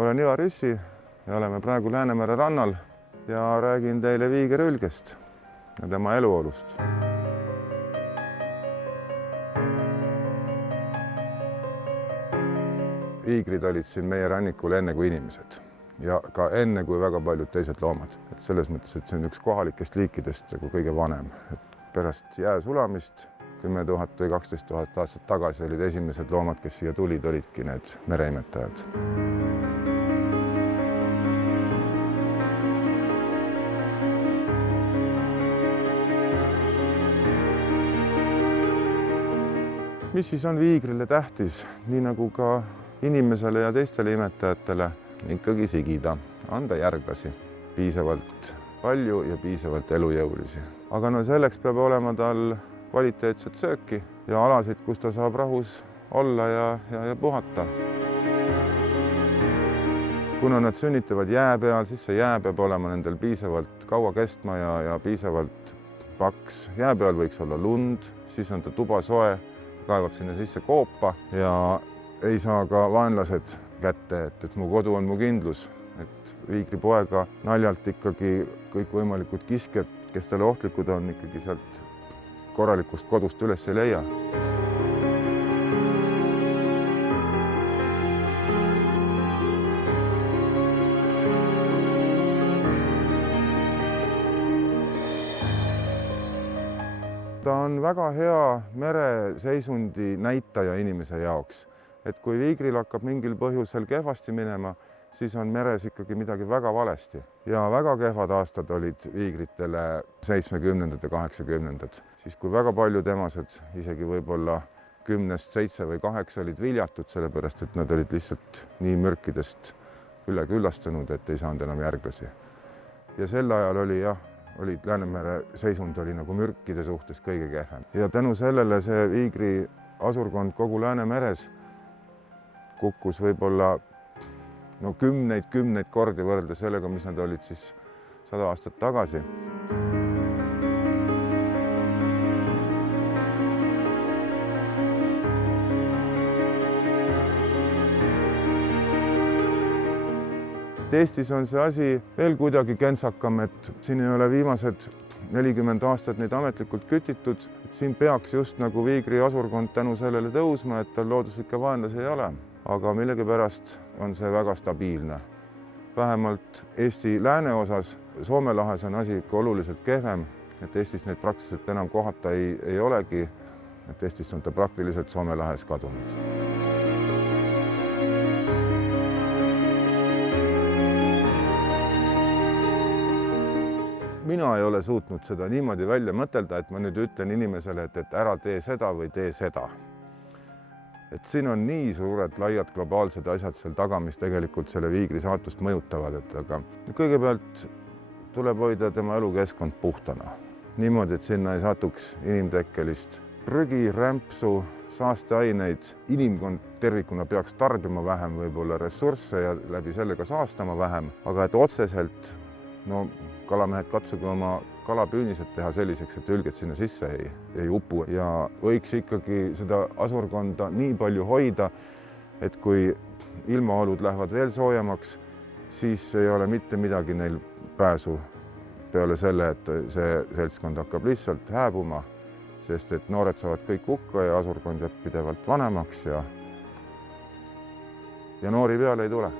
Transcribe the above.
Olen Ivar Jüssi ja oleme praegu Läänemere rannal ja räägin teile Viiger Ülgest ja tema eluolust. Viigrid olid siin meie rannikul enne kui inimesed ja ka enne kui väga paljud teised loomad. Et selles mõttes, et see on üks kohalikest liikidest nagu kõige vanem. Et pärast jää sulamist 10 000 või 12 000 aastat tagasi olid esimesed loomad, kes siia tulid, olidki need mereimetajad. Mis siis on viigrile tähtis, nii nagu ka inimesele ja teistele imetajatele, ikkagi sigida, anda järglasi piisavalt palju ja piisavalt elujõulisi. Aga no selleks peab olema tal kvaliteetset sööki ja alasid, kus ta saab rahus olla ja puhata. Kuna nad sünnitavad jää peal, siis see jää peab olema nendel piisavalt kaua kestma ja piisavalt paks. Jää peal võiks olla lund, siis on ta tuba soe, kaevab sinna sisse koopa ja ei saa ka vaenlased kätte, et mu kodu on mu kindlus. Et viigripoega naljalt ikkagi kõikvõimalikud kiskjad, kes talle ohtlikud on, ikkagi sealt korralikust kodust üles ei leia. Ta on väga hea mereseisundi näitaja inimese jaoks. Et kui viigril hakkab mingil põhjusel kehvasti minema, siis on meres ikkagi midagi väga valesti. Ja väga kehvad aastad olid viigritele 70. ja 80. Siis kui väga paljud emased, isegi võib-olla 10-st 7 või 8 olid viljatud, sellepärast et nad olid lihtsalt nii mürkidest üle küllastunud, et ei saanud enam järglasi. Ja sel ajal oli Läänemere seisund oli nagu mürkide suhtes kõige kehvem. Ja tänu sellele see viigri asurkond kogu Läänemeres kukkus võib-olla kümneid kordi võrreldes sellega, mis nad olid siis 100 aastat tagasi. Eestis on see asi veel kuidagi kentsakam, et siin ei ole viimased 40 aastat neid ametlikult kütitud. Et siin peaks just nagu viigri asurkond tänu sellele tõusma, et tal looduslikke vaenlasi ei ole. Aga millegipärast on see väga stabiilne. Vähemalt Eesti lääneosas, Soome lahes on asi ikka oluliselt kehvem, et Eestis neid praktiliselt enam kohata ei olegi, et Eestist on ta praktiliselt Soome lahes kadunud. Mina ei ole suutnud seda niimoodi välja mõtelda, et ma nüüd ütlen inimesele, et ära tee seda või tee seda. Et siin on nii suured, laiad globaalsed asjad seal taga, mis tegelikult selle viigri saatust mõjutavad. Aga kõigepealt tuleb hoida tema elukeskkond puhtana. Niimoodi, et sinna ei satuks inimtekkelist prügi, rämpsu, saasteaineid. Inimkond tervikuna peaks tarbima vähem võib-olla ressursse ja läbi sellega saastama vähem. Aga et otseselt, kalamehed katsuge oma kalapüünised teha selliseks, et ülged sinna sisse ei upu ja võiks ikkagi seda asurkonda nii palju hoida, et kui ilmaolud lähevad veel soojemaks, siis ei ole mitte midagi neil pääsu peale selle, et see seltskond hakkab lihtsalt hääbuma, sest et noored saavad kõik hukka ja asurkond jääb pidevalt vanemaks ja noori peale ei tule.